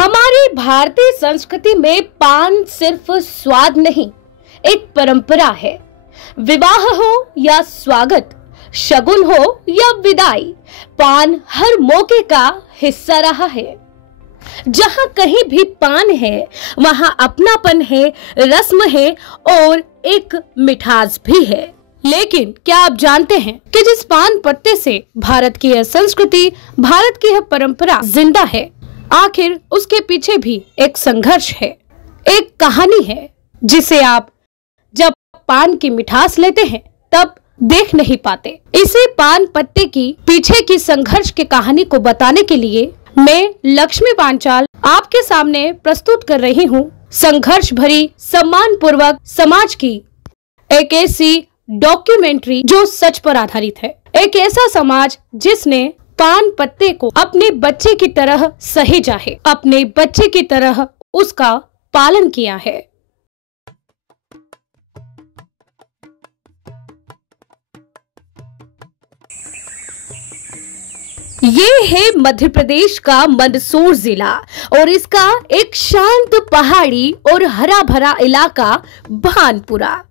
हमारी भारतीय संस्कृति में पान सिर्फ स्वाद नहीं, एक परंपरा है। विवाह हो या स्वागत, शगुन हो या विदाई, पान हर मौके का हिस्सा रहा है। जहां कहीं भी पान है वहां अपनापन है, रस्म है और एक मिठास भी है। लेकिन क्या आप जानते हैं कि जिस पान पत्ते से भारत की यह संस्कृति, भारत की यह परंपरा जिंदा है, आखिर उसके पीछे भी एक संघर्ष है, एक कहानी है जिसे आप जब पान की मिठास लेते हैं तब देख नहीं पाते। इसे पान पत्ते की पीछे की संघर्ष की कहानी को बताने के लिए मैं लक्ष्मी पांचाल आपके सामने प्रस्तुत कर रही हूँ संघर्ष भरी, सम्मान पूर्वक समाज की एक ऐसी डॉक्यूमेंट्री जो सच पर आधारित है। एक ऐसा समाज जिसने पान पत्ते को अपने बच्चे की तरह सहेजा है, अपने बच्चे की तरह उसका पालन किया है। ये है मध्य प्रदेश का मंदसौर जिला और इसका एक शांत पहाड़ी और हरा भरा इलाका भानपुरा।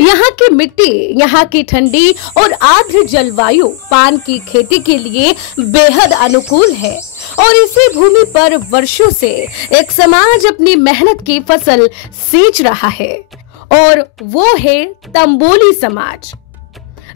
यहाँ की मिट्टी, यहाँ की ठंडी और आर्द्र जलवायु पान की खेती के लिए बेहद अनुकूल है और इसी भूमि पर वर्षों से एक समाज अपनी मेहनत की फसल सींच रहा है और वो है तंबोली समाज।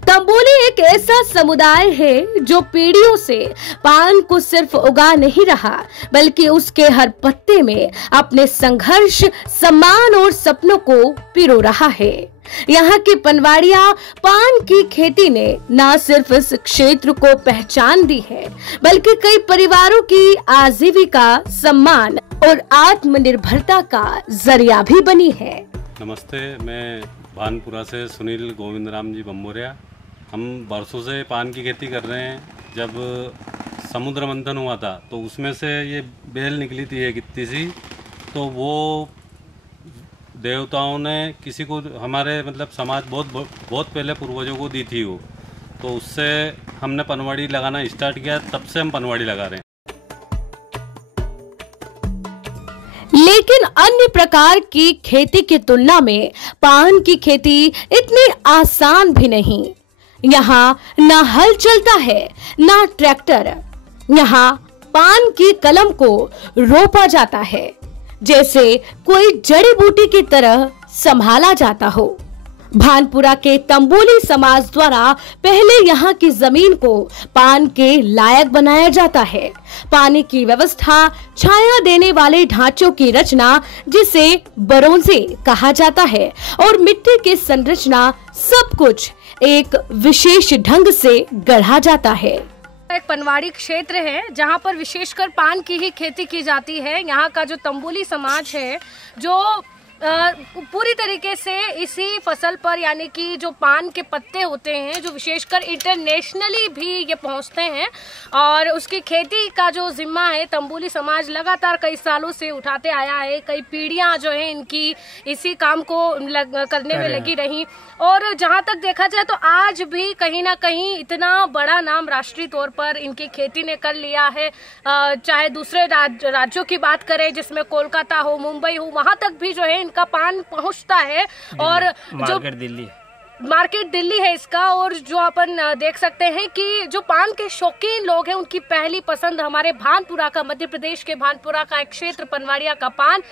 तंबोली एक ऐसा समुदाय है जो पीढ़ियों से पान को सिर्फ उगा नहीं रहा, बल्कि उसके हर पत्ते में अपने संघर्ष, सम्मान और सपनों को पिरो रहा है। यहाँ की पनवाड़िया पान की खेती ने न सिर्फ इस क्षेत्र को पहचान दी है, बल्कि कई परिवारों की आजीविका, सम्मान और आत्मनिर्भरता का जरिया भी बनी है। नमस्ते, मैं भानपुरा से सुनील गोविंद राम जी बम्बोरिया। हम बरसों से पान की खेती कर रहे हैं। जब समुद्र मंथन हुआ था तो उसमें से ये बेल निकली थी एक इतनी सी, तो वो देवताओं ने किसी को, हमारे मतलब समाज बहुत पहले पूर्वजों को दी थी वो, तो उससे हमने पनवाड़ी लगाना स्टार्ट किया, तब से हम पनवाड़ी लगा रहे हैं। लेकिन अन्य प्रकार की खेती की तुलना में पान की खेती इतनी आसान भी नहीं। यहाँ न हल चलता है, न ट्रैक्टर। यहाँ पान की कलम को रोपा जाता है जैसे कोई जड़ी बूटी की तरह संभाला जाता हो। भानपुरा के तंबोली समाज द्वारा पहले यहाँ की जमीन को पान के लायक बनाया जाता है। पानी की व्यवस्था, छाया देने वाले ढांचों की रचना जिसे बरोंजे कहा जाता है और मिट्टी की संरचना, सब कुछ एक विशेष ढंग से गढ़ा जाता है। एक पनवाड़ी क्षेत्र है जहाँ पर विशेषकर पान की ही खेती की जाती है। यहाँ का जो तंबोली समाज है जो पूरी तरीके से इसी फसल पर, यानी कि जो पान के पत्ते होते हैं जो विशेषकर इंटरनेशनली भी ये पहुंचते हैं, और उसकी खेती का जो जिम्मा है तंबोली समाज लगातार कई सालों से उठाते आया है। कई पीढ़ियां जो है इनकी इसी काम को करने में लगी रही, और जहां तक देखा जाए तो आज भी कहीं ना कहीं इतना बड़ा नाम राष्ट्रीय तौर पर इनकी खेती ने कर लिया है। चाहे दूसरे राज्यों की बात करें जिसमें कोलकाता हो, मुंबई हो, वहां तक भी जो है का पान पहुंचता है। और जो मार्केट दिल्ली है इसका, और जो अपन देख सकते हैं कि जो पान के शौकीन लोग हैं उनकी पहली पसंद हमारे भानपुरा का, मध्य प्रदेश के भानपुरा का एक क्षेत्र पनवाड़िया का पान,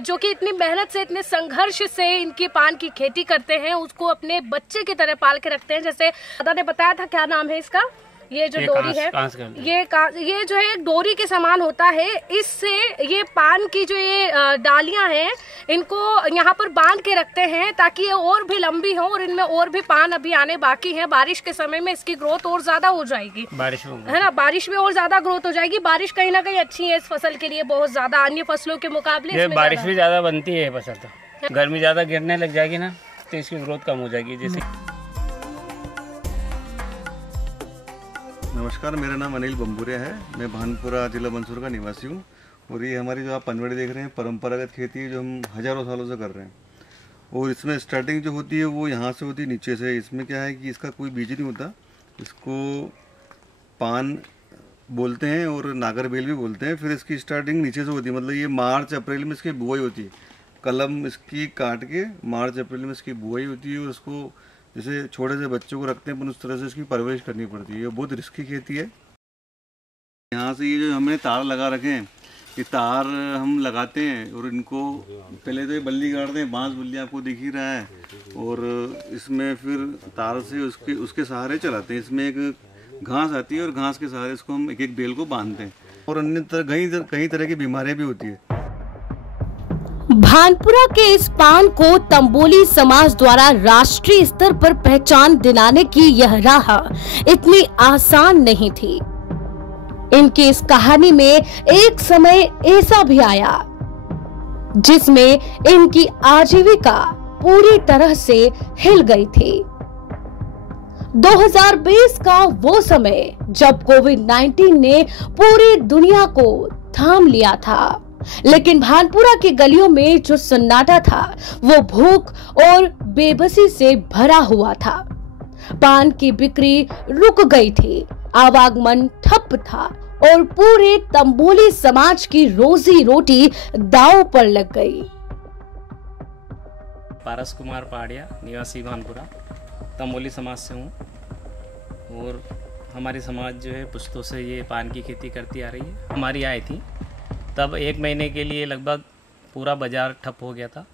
जो कि इतनी मेहनत से, इतने संघर्ष से इनकी पान की खेती करते हैं, उसको अपने बच्चे की तरह पाल के रखते हैं। जैसे दादा ने बताया था, क्या नाम है इसका, ये जो डोरी है, ये जो है एक डोरी के समान होता है। इससे ये पान की जो ये डालियां हैं इनको यहाँ पर बांध के रखते हैं ताकि ये और भी लंबी हो और इनमें और भी पान अभी आने बाकी हैं। बारिश के समय में इसकी ग्रोथ और ज्यादा हो जाएगी, है ना, बारिश में और ज्यादा ग्रोथ हो जाएगी। बारिश कहीं ना कहीं अच्छी है इस फसल के लिए, बहुत ज्यादा अन्य फसलों के मुकाबले बारिश भी ज्यादा बनती है फसल, तो गर्मी ज्यादा गिरने लग जाएगी ना तो इसकी ग्रोथ कम हो जाएगी। जैसे नमस्कार, मेरा नाम अनिल बम्बोरिया है। मैं भानपुरा जिला मंदसौर का निवासी हूँ और ये हमारी जो आप पनवाड़ी देख रहे हैं परंपरागत खेती है जो हम हज़ारों सालों से कर रहे हैं। और इसमें स्टार्टिंग जो होती है वो यहाँ से होती है, नीचे से। इसमें क्या है कि इसका कोई बीज नहीं होता, इसको पान बोलते हैं और नागरबेल भी बोलते हैं। फिर इसकी स्टार्टिंग नीचे से होती है, मतलब ये मार्च अप्रैल में इसकी बुआई होती है। कलम इसकी काट के मार्च अप्रैल में इसकी बुआई होती है और उसको जैसे छोटे से बच्चों को रखते हैं अपन उस तरह से इसकी परवरिश करनी पड़ती है। ये बहुत रिस्की खेती है। यहाँ से ये जो हमने तार लगा रखे हैं, ये तार हम लगाते हैं और इनको पहले तो ये बल्ली गाड़ते हैं, बांस बल्ली आपको दिख ही रहा है, और इसमें फिर तार से उसके सहारे चलाते हैं। इसमें एक घास आती है और घास के सहारे इसको हम एक एक बेल को बांधते हैं। और अन्य कई तरह की बीमारियां भी होती है। भानपुरा के इस पान को तंबोली समाज द्वारा राष्ट्रीय स्तर पर पहचान दिलाने की यह राह इतनी आसान नहीं थी। इनकी इस कहानी में एक समय ऐसा भी आया जिसमें इनकी आजीविका पूरी तरह से हिल गई थी। 2020 का वो समय जब कोविड-19 ने पूरी दुनिया को थाम लिया था, लेकिन भानपुरा की गलियों में जो सन्नाटा था वो भूख और बेबसी से भरा हुआ था। पान की बिक्री रुक गई थी, आवागमन ठप था और पूरे तंबोली समाज की रोजी रोटी दांव पर लग गई। पारस कुमार पहाड़िया, निवासी भानपुरा, तंबोली समाज से हूँ और हमारी समाज जो है पुश्तों से ये पान की खेती करती आ रही है। हमारी आई थी तब 1 महीने के लिए लगभग पूरा बाज़ार ठप हो गया था।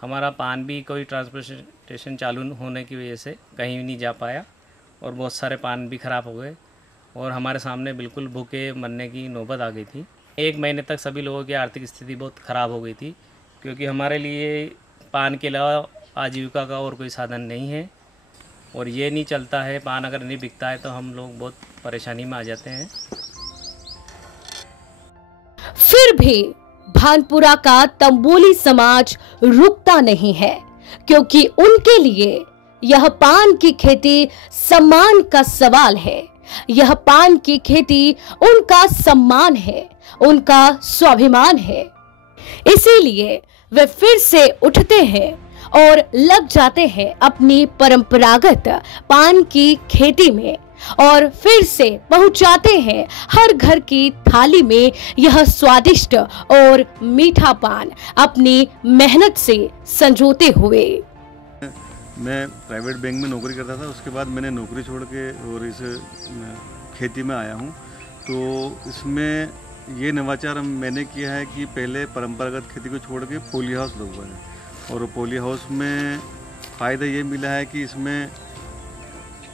हमारा पान भी कोई ट्रांसपोर्टेशन चालू होने की वजह से कहीं नहीं जा पाया और बहुत सारे पान भी ख़राब हो गए और हमारे सामने बिल्कुल भूखे मरने की नौबत आ गई थी। 1 महीने तक सभी लोगों की आर्थिक स्थिति बहुत ख़राब हो गई थी, क्योंकि हमारे लिए पान के अलावा आजीविका का और कोई साधन नहीं है और ये नहीं चलता है। पान अगर नहीं बिकता है तो हम लोग बहुत परेशानी में आ जाते हैं। फिर भी भानपुरा का तंबोली समाज रुकता नहीं है, क्योंकि उनके लिए यह पान की खेती सम्मान का सवाल है। यह पान की खेती उनका सम्मान है, उनका स्वाभिमान है। इसीलिए वे फिर से उठते हैं और लग जाते हैं अपनी परंपरागत पान की खेती में और फिर से पहुंचाते हैं हर घर की थाली में यह स्वादिष्ट और मीठा पान अपनी मेहनत से संजोते हुए। मैं प्राइवेट बैंक में नौकरी करता था, उसके बाद मैंने नौकरी छोड़ के और इस खेती में आया हूँ। तो इसमें ये नवाचार मैंने किया है कि पहले परंपरागत खेती को छोड़ के पॉली हाउस लगवाया, और पॉली हाउस में फ़ायदा ये मिला है कि इसमें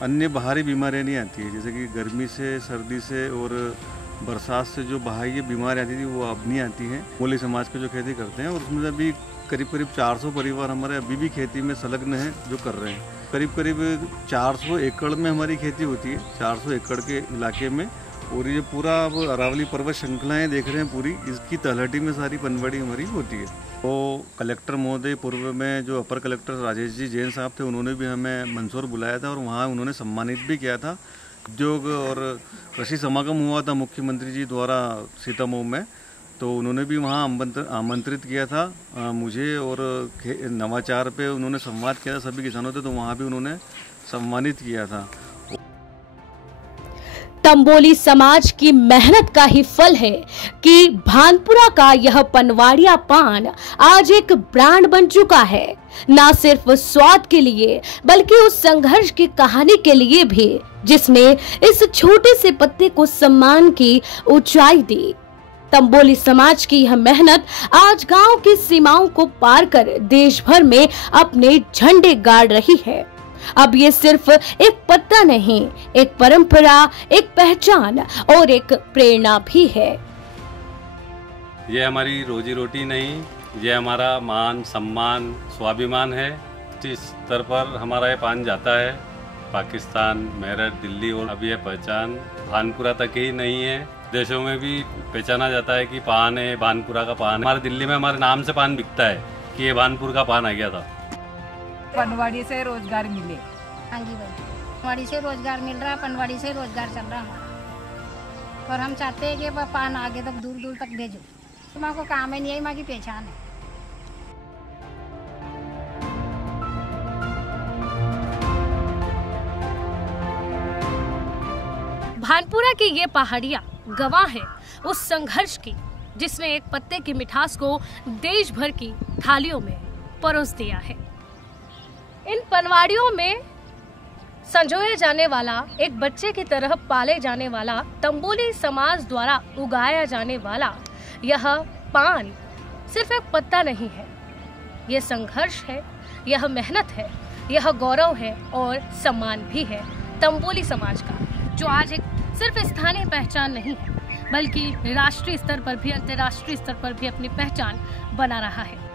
अन्य बाहरी बीमारियाँ नहीं आती है, जैसे कि गर्मी से, सर्दी से और बरसात से जो बाहरी बीमारियाँ आती थी वो अब नहीं आती हैं। तंबोली समाज के जो खेती करते हैं और उसमें अभी करीब 400 परिवार हमारे अभी भी खेती में संलग्न हैं जो कर रहे हैं। करीब 400 एकड़ में हमारी खेती होती है, 400 एकड़ के इलाके में। और ये पूरा अब अरावली पर्वत श्रृंखलाएँ देख रहे हैं पूरी, इसकी तलहटी में सारी पनवाड़ी हमारी होती है। तो कलेक्टर महोदय पूर्व में जो अपर कलेक्टर राजेश जी जैन साहब थे, उन्होंने भी हमें मंदसौर बुलाया था और वहाँ उन्होंने सम्मानित भी किया था। उद्योग और कृषि समागम हुआ था मुख्यमंत्री जी द्वारा सीतामऊ में, तो उन्होंने भी वहाँ आमंत्रित किया था मुझे, और नवाचार पे उन्होंने संवाद किया था सभी किसानों से, तो वहाँ भी उन्होंने सम्मानित किया था। तंबोली समाज की मेहनत का ही फल है कि भानपुरा का यह पनवाड़िया पान आज एक ब्रांड बन चुका है, ना सिर्फ स्वाद के लिए बल्कि उस संघर्ष की कहानी के लिए भी जिसने इस छोटे से पत्ते को सम्मान की ऊंचाई दी। तंबोली समाज की यह मेहनत आज गांव की सीमाओं को पार कर देश भर में अपने झंडे गाड़ रही है। अब ये सिर्फ एक पत्ता नहीं, एक परंपरा, एक पहचान और एक प्रेरणा भी है। ये हमारी रोजी रोटी नहीं, ये हमारा मान सम्मान स्वाभिमान है। इस स्तर पर हमारा ये पान जाता है पाकिस्तान, मेरठ, दिल्ली, और अब यह पहचान भानपुरा तक ही नहीं है, देशों में भी पहचाना जाता है कि पान है, भानपुरा का पान। हमारे दिल्ली में हमारे नाम से पान बिकता है कि ये भानपुर का पान आ गया था। पनवाड़ी से रोजगार मिले। हाँ जी भाई, पनवाड़ी से रोजगार मिल रहा है, पनवाड़ी से रोजगार चल रहा है हमारा। और हम चाहते हैं कि पान आगे तक दूर दूर तक भेजो। तो माँ को काम है नहीं है, माँ की पहचान है। भानपुरा की ये पहाड़ियाँ गवाह है उस संघर्ष की जिसने एक पत्ते की मिठास को देश भर की थालियों में परोस दिया है। इन पनवाड़ियों में संजोए जाने वाला, एक बच्चे की तरह पाले जाने वाला, तंबोली समाज द्वारा उगाया जाने वाला यह पान सिर्फ एक पत्ता नहीं है, यह संघर्ष है, यह मेहनत है, यह गौरव है और सम्मान भी है तंबोली समाज का, जो आज एक सिर्फ स्थानीय पहचान नहीं है बल्कि राष्ट्रीय स्तर पर भी, अंतर्राष्ट्रीय स्तर पर भी अपनी पहचान बना रहा है।